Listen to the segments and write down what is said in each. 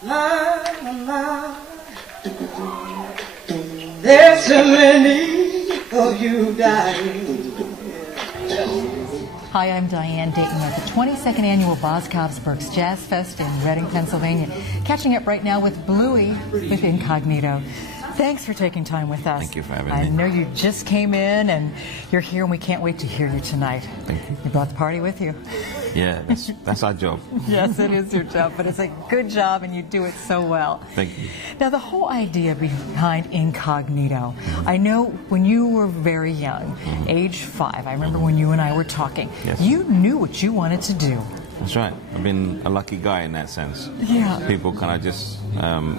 La, la, la. There's so many of you dying. Hi, I'm Diane, Dayton at the 22nd Annual Boscov's Berks Jazz Fest in Reading, Pennsylvania. Catching up right now with Bluey with Incognito. Thanks for taking time with us. Thank you for having me. I know you just came in and you're here and we can't wait to hear you tonight. Thank you. You brought the party with you. Yeah, that's our job. Yes, it is your job, but it's a good job and you do it so well. Thank you. Now, the whole idea behind Incognito, I know when you were very young, age 5, I remember when you and I were talking, Yes. you knew what you wanted to do. That's right. I've been a lucky guy in that sense. Yeah. People kind of just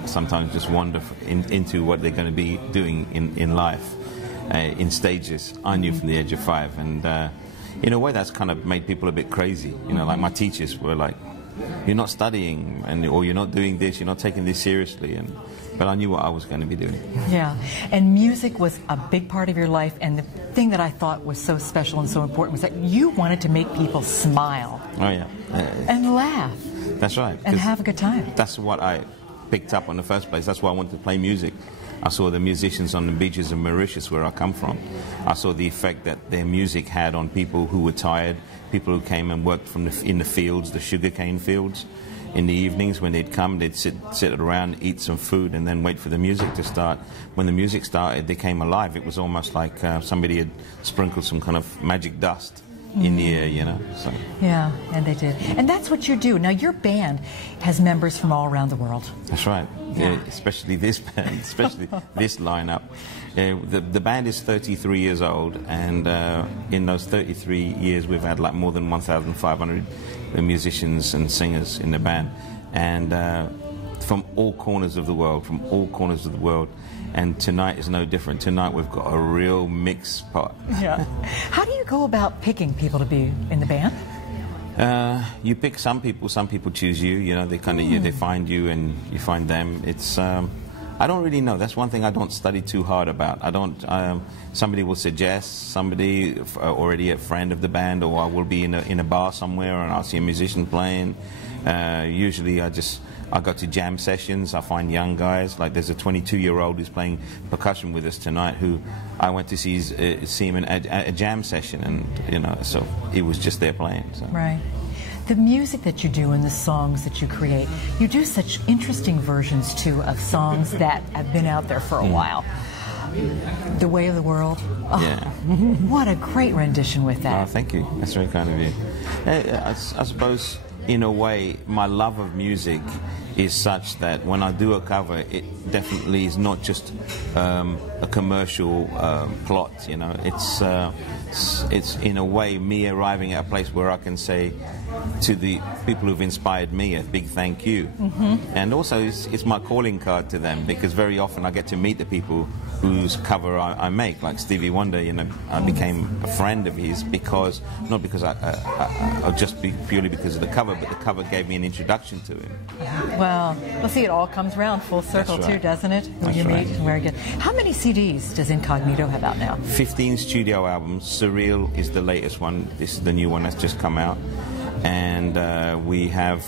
sometimes just wander into what they're going to be doing in life in stages. I knew from the age of 5, and in a way that's kind of made people a bit crazy. You know, like my teachers were like, "You're not studying, or you're not doing this. You're not taking this seriously." But I knew what I was going to be doing. Yeah, and music was a big part of your life, and the thing that I thought was so special and so important was that you wanted to make people smile. Oh yeah. And laugh. That's right. And have a good time. That's what I picked up in the first place. That's why I wanted to play music. I saw the musicians on the beaches of Mauritius, where I come from. I saw the effect that their music had on people who were tired, people who came and worked in the fields, the sugarcane fields. In the evenings when they'd come, they'd sit around, eat some food, and then wait for the music to start. When the music started, they came alive. It was almost like somebody had sprinkled some kind of magic dust in the air, you know. So. Yeah, and they did. And that's what you do. Now, your band has members from all around the world. That's right. Yeah, especially this band, especially this lineup. The band is 33 years old, and in those 33 years, we've had like more than 1,500 musicians and singers in the band, and from all corners of the world, and tonight is no different. Tonight we've got a real mixed pot. Yeah. How do you go about picking people to be in the band? You pick some people choose you. You know, they kind of they find you and you find them. It's I don't really know. That's one thing I don't study too hard about. I don't. Somebody will suggest somebody already a friend of the band, or I will be in a bar somewhere and I'll see a musician playing. Usually I go to jam sessions. I find young guys. Like there's a 22-year-old who's playing percussion with us tonight, who I went to see him at a jam session, and you know, so he was just there playing. So. Right. The music that you do and the songs that you create, you do such interesting versions too of songs that have been out there for a while. The Way of the World. Oh, yeah. What a great rendition with that. Oh, thank you. That's very kind of you. I suppose, in a way, my love of music is such that when I do a cover, it definitely is not just a commercial plot. You know, it's in a way me arriving at a place where I can say to the people who've inspired me a big thank you. And also it's my calling card to them, because very often I get to meet the people whose cover I make, like Stevie Wonder. You know, I became a friend of his because not because I just purely because of the cover, but the cover gave me an introduction to him. Well, see, it all comes around full circle too, doesn't it? Who you meet, very good. How many CDs does Incognito have out now? 15 studio albums. Surreal is the latest one. This is the new one that's just come out, and we have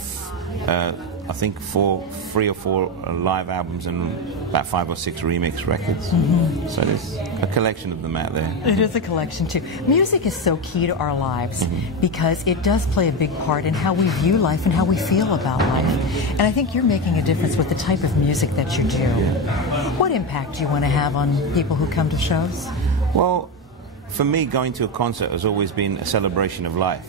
I think 3 or 4 live albums and about 5 or 6 remix records. So there's a collection of them out there. It is a collection too. Music is so key to our lives because it does play a big part in how we view life and how we feel about life. And I think you're making a difference with the type of music that you do. What impact do you want to have on people who come to shows? Well, for me, going to a concert has always been a celebration of life.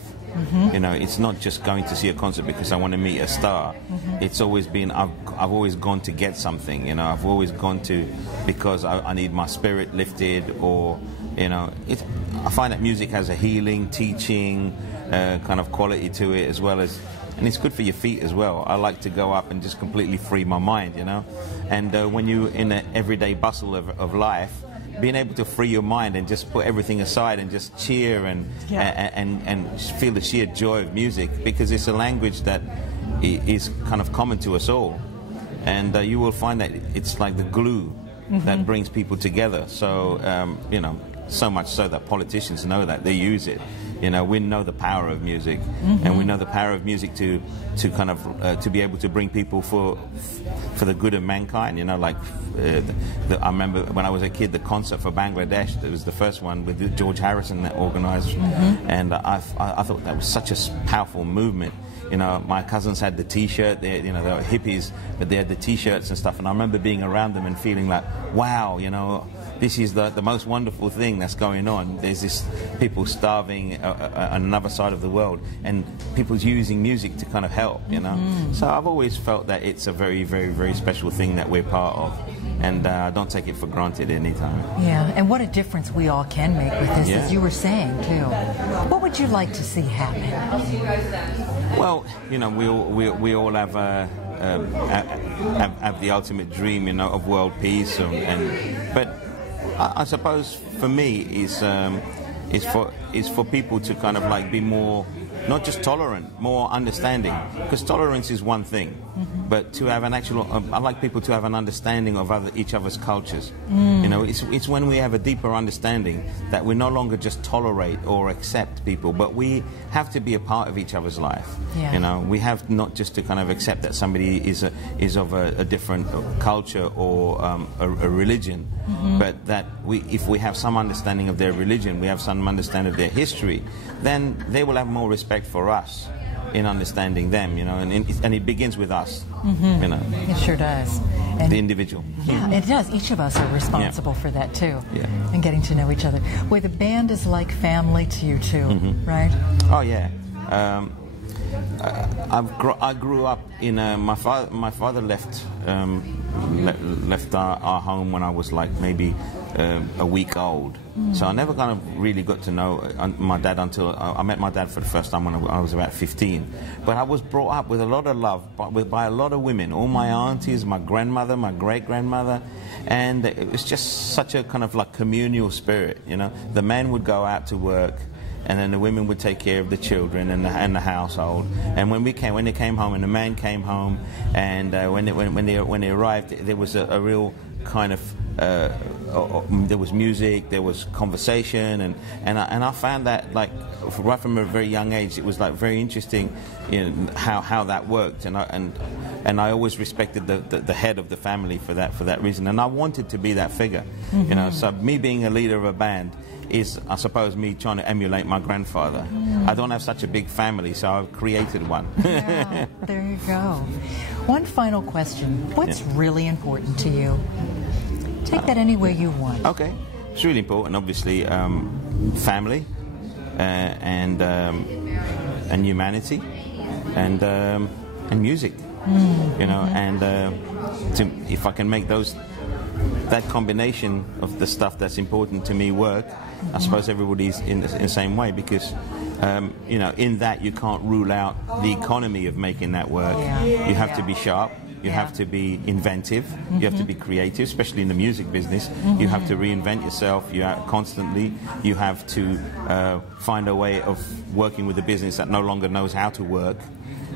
You know, it's not just going to see a concert because I want to meet a star. It's always been, I've always gone to get something, you know. I've always gone to because I need my spirit lifted, or, you know, I find that music has a healing, teaching kind of quality to it, as well as, and it's good for your feet as well. I like to go up and just completely free my mind, you know. And when you're in the everyday bustle of life, being able to free your mind and just put everything aside and just cheer and feel the sheer joy of music, because it's a language that is kind of common to us all, and you will find that it's like the glue that brings people together. So you know, so much so that politicians know that they use it. You know, we know the power of music, and we know the power of music to kind of to be able to bring people for the good of mankind. You know, like I remember when I was a kid, the concert for Bangladesh. It was the first one with George Harrison that organised, and I thought that was such a powerful movement. You know, my cousins had the T-shirt. They were hippies, but they had the T-shirts and stuff. And I remember being around them and feeling like, wow, you know, this is the most wonderful thing that's going on. There's this people starving on another side of the world, and people's using music to kind of help, you know. So I've always felt that it's a very, very, very special thing that we're part of, and I don't take it for granted any time. Yeah, and what a difference we all can make with this, as you were saying, too. What would you like to see happen? Well, you know, we all have the ultimate dream, you know, of world peace, but I suppose for me is for people to kind of like be more, not just tolerant, more understanding. Because tolerance is one thing, but to have an actual, I'd like people to have an understanding of each other's cultures. You know, it's when we have a deeper understanding that we no longer just tolerate or accept people, but we have to be a part of each other's life. You know, we have not just to kind of accept that somebody is of a different culture or a religion, but that if we have some understanding of their religion, we have some understanding of their history, then they will have more respect for us in understanding them, you know, and it begins with us, you know. It sure does. And the individual. Yeah, it does. Each of us are responsible for that, too, and getting to know each other. Well, the band is like family to you, too, right? Oh, yeah. I grew up in my father left our home when I was like maybe a week old, so I never kind of really got to know my dad until I met my dad for the first time when I was about 15. But I was brought up with a lot of love by a lot of women, all my aunties, my grandmother, my great-grandmother, and it was just such a kind of like communal spirit, you know. The men would go out to work, and then the women would take care of the children and the household. And when they came home, and the man came home, and when they arrived, there was a real kind of there was music, there was conversation, and I found that like right from a very young age, it was like very interesting, you know, how that worked, and I always respected the head of the family for that reason, and I wanted to be that figure, you know. So me being a leader of a band is, I suppose, me trying to emulate my grandfather. I don't have such a big family, so I've created one. Yeah, there you go. One final question. What's really important to you? Take that any way you want. Okay. It's really important, obviously, family and humanity and music, you know, and if I can make that combination of the stuff that's important to me work, I suppose everybody's in the same way, because you know, in that you can't rule out the economy of making that work. You have to be sharp, you have to be inventive, you have to be creative, especially in the music business. You have to reinvent yourself, constantly. You have to find a way of working with a business that no longer knows how to work,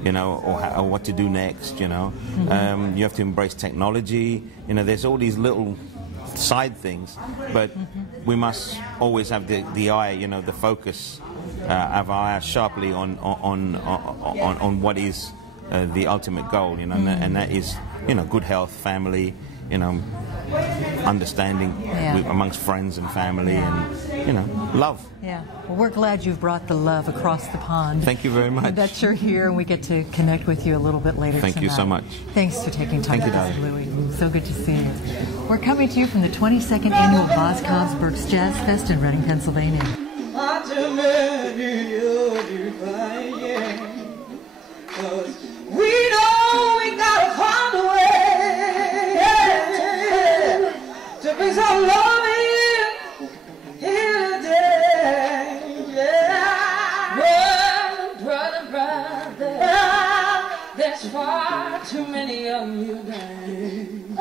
you know, or what to do next, you know. You have to embrace technology. You know, there's all these little side things, but we must always have the eye, you know, the focus of our eye sharply on what is the ultimate goal, you know, and that is, you know, good health, family, you know, understanding amongst friends and family, and, you know, love. Yeah. Well, we're glad you've brought the love across the pond. Thank you very much. That you're here, and we get to connect with you a little bit later Thank tonight. you so much. Thanks for taking time Thank with you, us, Bluey. So good to see you. We're coming to you from the 22nd Annual Boscov's Berks Jazz Fest in Reading, Pennsylvania. We know we gotta find a way to bring some love here today. Well, brother, there's far too many of you, babe.